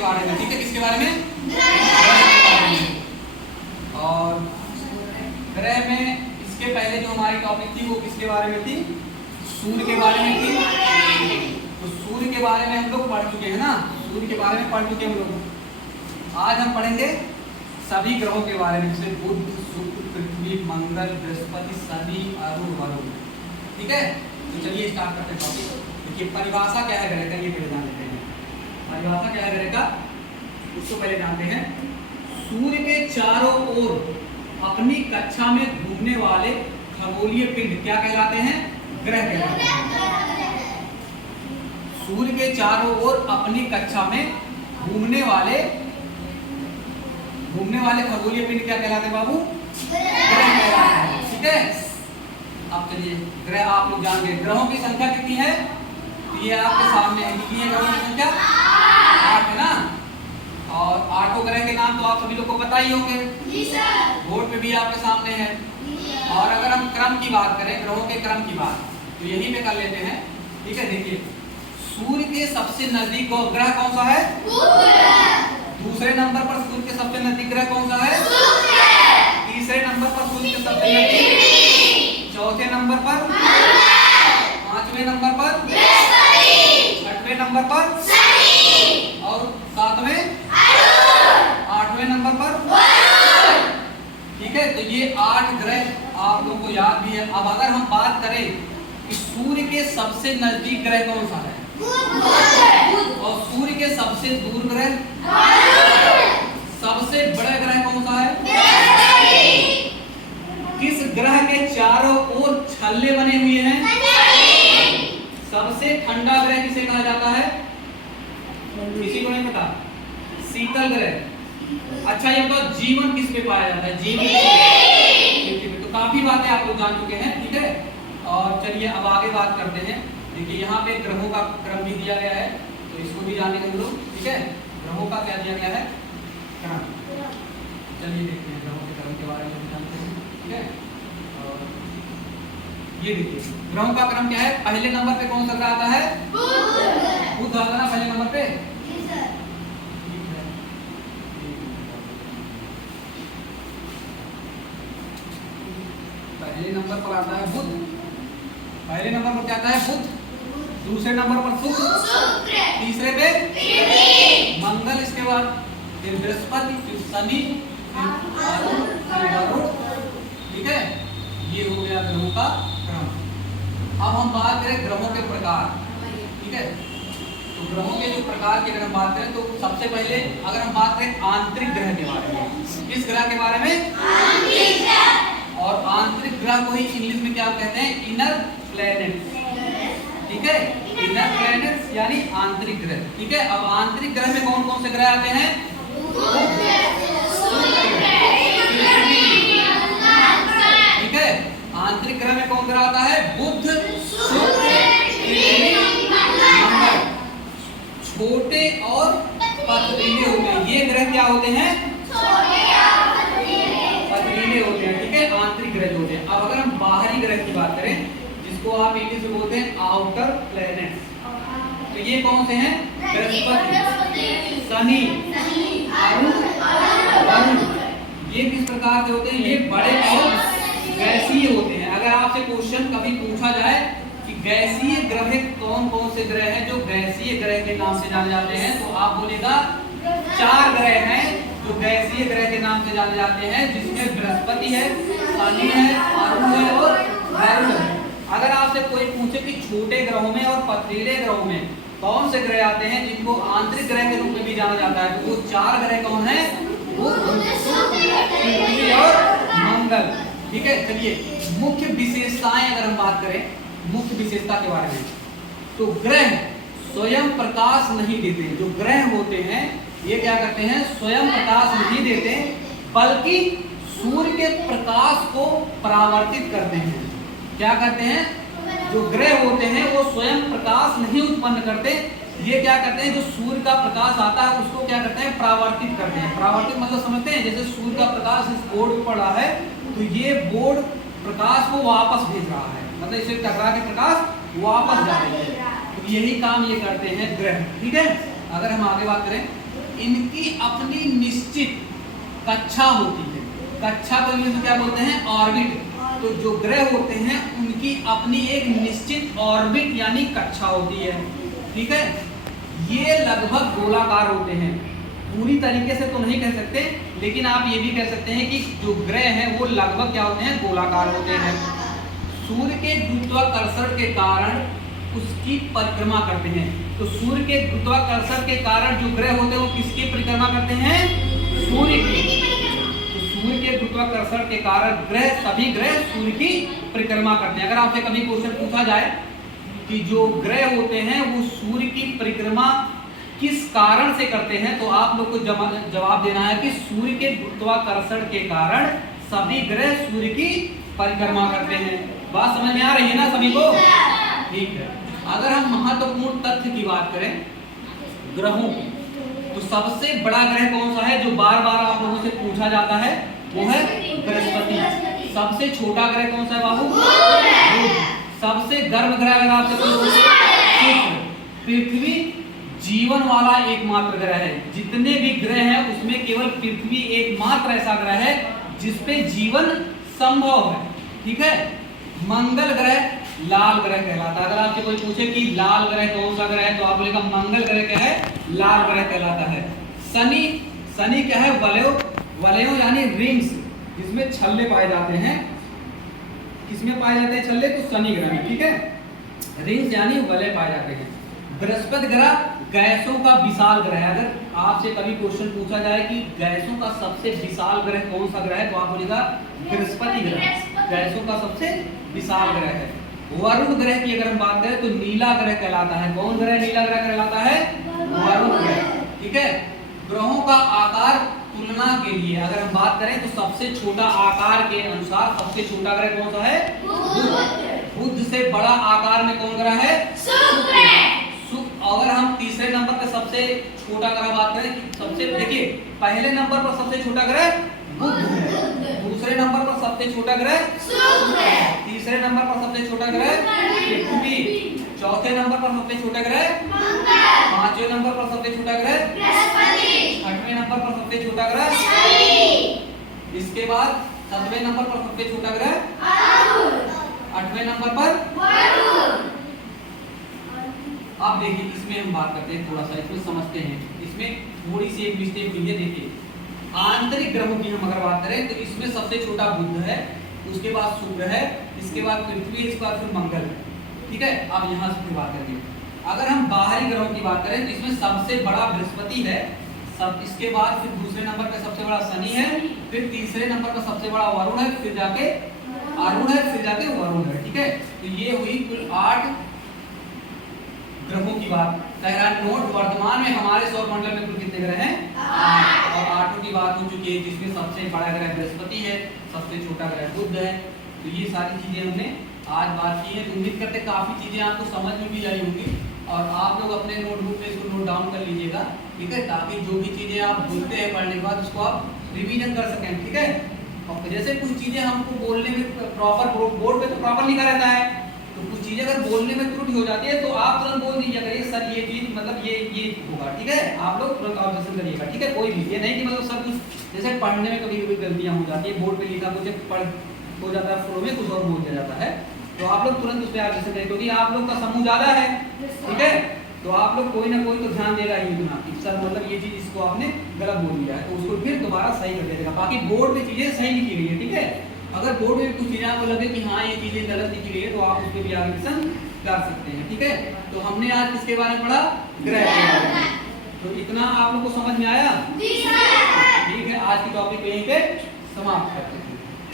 के बारे में, ठीक है, किसके बारे में? ग्रह के बारे में। और ग्रह में इसके पहले जो हमारी टॉपिक थी वो किसके बारे में थी? सूर्य के बारे में थी। तो सूर्य के बारे में हम लोग पढ़ चुके हैं ना, सूर्य के बारे में पढ़ चुके हैं हम लोग। आज हम पढ़ेंगे सभी ग्रहों के बारे में, जैसे बुध, शुक्र, पृथ्वी, मंगल, बृहस्पति, शनि, अरुण, वरुण, ठीक है। तो चलिए स्टार्ट करते हैं टॉपिक। देखिए परिभाषा क्या है ग्रह का, ये पहले जान लेते हैं। परिभाषा क्या है ग्रह का, उसको पहले जानते हैं। सूर्य के चारों ओर अपनी कक्षा में घूमने वाले खगोलीय पिंड क्या कहलाते हैं? ग्रह कहलाते हैं। सूर्य के चारों ओर अपनी कक्षा में घूमने वाले खगोलीय पिंड क्या कहलाते हैं बाबू? ग्रह कहलाते हैं, ठीक है। अब चलिए ग्रह आप लोग जान गए। ग्रहों की संख्या कितनी है? ये आपके सामने है, कितनी है ग्रहों की संख्या? 8 है ना। और 8 ग्रह के नाम तो आप सभी लोग को पता ही होंगे, बोर्ड पे भी आपके सामने है। और अगर हम क्रम की बात करें, ग्रहों के क्रम की बात, तो यहीं पे कर लेते हैं, ठीक है। देखिए सूर्य के सबसे नजदीक ग्रह कौन सा है? दूसरे नंबर पर सूर्य के सबसे नजदीक ग्रह कौन सा है? तीसरे नंबर पर सूर्य के सबसे नजदीक, चौथे नंबर पर, पांचवें नंबर पर, छठवें नंबर पर, और सातवें, आठवें नंबर पर, ठीक है। तो ये 8 ग्रह आप लोगों को याद भी है। अब अगर हम बात करें कि सूर्य के सबसे नजदीक ग्रह कौन सा है और सूर्य के सबसे दूर ग्रह, सबसे बड़ा ग्रह कौन सा है? किस ग्रह के चारों ओर छल्ले बने हुए हैं? सबसे ठंडा ग्रह किसे कहा जाता है? किसी को नहीं पता? शीतल ग्रह। अच्छा ये बताओ जीवन किस पे पाया जाता है? जीवन पृथ्वी पे। तो काफी बातें आप लोग जान चुके हैं, ठीक है। और चलिए अब आगे बात करते हैं। देखिए यहाँ पे ग्रहों का क्रम भी दिया गया है, तो इसको भी जानेंगे हम लोग, ठीक है। ग्रहों का क्या दिया गया है? क्रम। चलिए देखते हैं ग्रहों के क्रम के बारे में जानते हैं, ठीक है। और ये देखिए ग्रहों का क्रम क्या है। पहले नंबर पे कौन सा ग्रह आता है? बुध आता है ना पहले नंबर पे। पहले नंबर पर आता है बुध। पहले नंबर पर क्या आता है? बुध। दूसरे नंबर पर शुक्र, तीसरे पे मंगल, इसके बाद फिर बृहस्पति, फिर शनि, फिर अरुण, फिर वरुण, ठीक है। ये हो गया ग्रहों का क्रम। अब हम बात करें ग्रहों के प्रकार, ठीक है। तो ग्रहों के जो प्रकार की अगर हम बात करें तो सबसे पहले अगर हम बात करें आंतरिक ग्रह के बारे में, किस ग्रह के बारे में? आंतरिक ग्रह। और आंतरिक ग्रह को ही इंग्लिश में क्या कहते हैं? इनर प्लैनेट, ठीक है। इनर प्लैनेट्स यानी आंतरिक ग्रह, ठीक है। अब आंतरिक ग्रह में कौन कौन से ग्रह आते हैं? ठीक है। आंतरिक ग्रह में कौन ग्रह आता है? बुध, शुक्र, मंगल। छोटे और पथरीले होते हैं, ये ग्रह क्या होते हैं? पथरीले होते हैं, ठीक है। आंतरिक ग्रह होते हैं। अब अगर हम बाहरी ग्रह की बात करें, जिसको आप इंग्लिश में बोलते हैं आउटर प्लैनेट्स, तो ये कौन से हैं? बृहस्पति, शनि, अरुण, वरुण। ये किस प्रकार के होते हैं? ये बड़े और गैसीय होते हैं। अगर आपसे क्वेश्चन कभी पूछा जाए कि गैसीय ग्रह कौन कौन से ग्रह हैं जो गैसीय ग्रह के नाम से जाने जाते हैं, तो आप बोलेगा 4 ग्रह हैं जो गैसीय ग्रह के नाम से जाने जाते हैं, जिसमें बृहस्पति है, शनि है, अरुण है और वरुण है। अगर आपसे कोई पूछे कि छोटे ग्रहों में और पथरीले ग्रहों में कौन से ग्रह आते हैं जिनको आंतरिक ग्रह के रूप में भी जाना जाता है, तो वो 4 ग्रह कौन है? बुध, शुक्र, पृथ्वी और मंगल, ठीक है। चलिए मुख्य विशेषताएं अगर हम बात करें, मुख्य विशेषता के बारे में, तो ग्रह स्वयं प्रकाश नहीं देते। जो ग्रह होते हैं ये क्या करते हैं? स्वयं प्रकाश नहीं देते, बल्कि सूर्य के प्रकाश को परावर्तित करते हैं। क्या करते हैं? जो ग्रह होते हैं वो स्वयं प्रकाश नहीं उत्पन्न करते, ये क्या करते हैं? जो सूर्य का प्रकाश आता है उसको क्या करते हैं? परावर्तित करते हैं। परावर्तित मतलब समझते हैं? जैसे सूर्य का प्रकाश इस बोर्ड पर पड़ा है तो ये बोर्ड प्रकाश को वापस भेज रहा है, मतलब इसे टकरा के प्रकाश वापस जा रही है। तो यही काम ये करते हैं ग्रह, ठीक है। अगर हम आगे बात करें इनकी अपनी निश्चित कक्षा होती है। कक्षा को इंग्लिश में क्या बोलते हैं? ऑर्बिट। तो जो ग्रह होते हैं उनकी अपनी एक निश्चित ऑर्बिट यानी कक्षा होती है, ठीक है। ये लगभग गोलाकार होते हैं, पूरी तरीके से तो नहीं कह सकते, लेकिन आप ये भी कह सकते हैं कि जो ग्रह हैं वो लगभग क्या होते हैं? गोलाकार होते हैं। सूर्य के गुरुत्वाकर्षण के कारण उसकी परिक्रमा करते हैं। तो सूर्य के गुरुत्वाकर्षण के कारण जो ग्रह होते हैं वो किसकी परिक्रमा करते हैं? सूर्य की। तो सूर्य के गुरुत्वाकर्षण के कारण सभी ग्रह सूर्य की परिक्रमा करते हैं। अगर आपसे कभी क्वेश्चन पूछा जाए कि जो ग्रह होते हैं वो सूर्य की परिक्रमा किस कारण से करते हैं, तो आप लोग को जवाब देना है कि सूर्य के गुरुत्वाकर्षण के कारण सभी ग्रह सूर्य की परिक्रमा करते हैं। बात समझ में आ रही है ना सभी को? ठीक है। अगर हम महत्वपूर्ण तथ्य की बात करें ग्रहों की, तो सबसे बड़ा ग्रह कौन सा है जो बार बार आप लोगों से पूछा जाता है? वो है बृहस्पति। सबसे छोटा ग्रह कौन सा है बाबू? बुध। सबसे गर्म ग्रह अगर आपसे पूछे शुक्र। पृथ्वी जीवन वाला एकमात्र ग्रह है। जितने भी ग्रह हैं उसमें केवल पृथ्वी एकमात्र ऐसा ग्रह है जिसपे जीवन संभव है, ठीक है। मंगल ग्रह लाल ग्रह कहलाता है। अगर आपसे कोई पूछे कि लाल ग्रह कौन सा ग्रह है, तो आप बोलेगा मंगल ग्रह क्या है? लाल ग्रह कहलाता है। शनि क्या है? वलयों यानी रिंग्स, जिसमें छल्ले पाए जाते हैं। किसमें पाए जाते हैं छल्ले? तो शनि ग्रह में, ठीक है। रिंग्स यानी वलय पाए जाते हैं। बृहस्पति ग्रह गैसों का विशाल ग्रह है। अगर आपसे कभी क्वेश्चन पूछा जाए कि गैसों का सबसे विशाल ग्रह कौन सा ग्रह है, तो आप बोलेगा बृहस्पति ग्रह गैसों का सबसे विशाल ग्रह है। वरुण ग्रह की अगर हम बात करें तो नीला ग्रह कहलाता है। कौन ग्रह नीला ग्रह कहलाता है? वरुण ग्रह, ठीक है। ग्रहों का आकार तुलना के लिए अगर हम बात करें तो सबसे छोटा आकार के अनुसार सबसे छोटा ग्रह कौन सा है? बुध। बुध से बड़ा आकार में कौन ग्रह है? शुक्र। अगर हम तीसरे नंबर पे सबसे छोटा ग्रह बात करें, सबसे देखिए पहले नंबर पर सबसे छोटा ग्रह बुध है, दूसरे नंबर पर सबसे छोटा ग्रह शुक्र है, तीसरे नंबर पर सबसे छोटा ग्रह पृथ्वी, चौथे नंबर पर सबसे छोटा ग्रह मंगल, पांचवें नंबर पर सबसे छोटा ग्रह बृहस्पति, छठवें नंबर पर सबसे छोटा ग्रह शनि, इसके बाद सातवें नंबर पर सबसे छोटा ग्रह अरुण, आठवें नंबर पर वरुण। आप देखिए इसमें हम बात करते हैं, थोड़ा सा इसमें समझते हैं। इसमें थोड़ी सी एक मिस्टेक हुई है। देखिए आंतरिक ग्रहों की हम अगर बात करें तो इसमें सबसे छोटा बुध है, उसके बाद शुक्र है, इसके बाद पृथ्वी, इसके बाद फिर मंगल है, ठीक है। अब यहाँ से बात करेंगे। अगर हम बाहरी ग्रहों की बात करें तो इसमें सबसे बड़ा बृहस्पति है, सब इसके बाद फिर दूसरे नंबर पे सबसे बड़ा शनि है, फिर तीसरे नंबर पर सबसे बड़ा वरुण है, फिर जाके अरुण है, फिर जाके वरुण है, ठीक है। तो ये हुई कुल 8 ग्रहों की बात। पहला नोट, वर्तमान में हमारे सौर मंडल में कुल कितने ग्रह हैं? 8। और 8 की बात हो चुकी है, जिसमें सबसे बड़ा ग्रह बृहस्पति है, सबसे छोटा ग्रह बुध है। तो ये सारी चीजें हमने आज बात की है। तो उम्मीद करते काफी चीजें आपको समझ में भी आई होंगी और आप लोग अपने नोटबुक में इसको नोट डाउन कर लीजिएगा, ठीक है, ताकि जो भी चीजें आप भूलते हैं पढ़ने के बाद उसको आप रिवीजन कर सकें, ठीक है। और जैसे कुछ चीजें हमको बोलने में प्रॉपर बोर्ड पे तो प्रॉपर लिखा रहता है, तो कुछ चीजें अगर बोलने में त्रुटि हो जाती है तो आप तुरंत बोल दीजिए करिए सर ये चीज मतलब ये होगा, ठीक है। आप लोग तुरंत ऑब्जर्वेशन करिएगा, ठीक है। कोई भी ये नहीं कि मतलब सब कुछ जैसे पढ़ने में कभी कभी गलतियां हो जाती है, बोर्ड पे लिखा कुछ पढ़ हो जाता है, फ्लो में कुछ और बोल दिया जाता है, तो आप लोग तुरंत उस पर ऑब्जर्वेशन करें, क्योंकि आप लोग का समूह ज्यादा है, ठीक है। तो आप लोग कोई ना कोई तो ध्यान देगा ही उतना कि सर मतलब ये चीज इसको आपने गलत बोल दिया है, तो उसको फिर दोबारा सही कर देगा। बाकी बोर्ड में चीजें सही लिखी गई है, ठीक है। अगर बोर्ड में कुछ चीजें आपको लगे कि हाँ ये चीजें गलत लिखी गई है तो आप उस पर भी ऑब्जर्वेशन कर सकते हैं, ठीक है। तो हमने आज किसके बारे में पढ़ा? ग्रह के बारे में। तो इतना आप लोग को समझ में आया? ठीक है, आज की टॉपिक यहीं पे समाप्त करते हैं।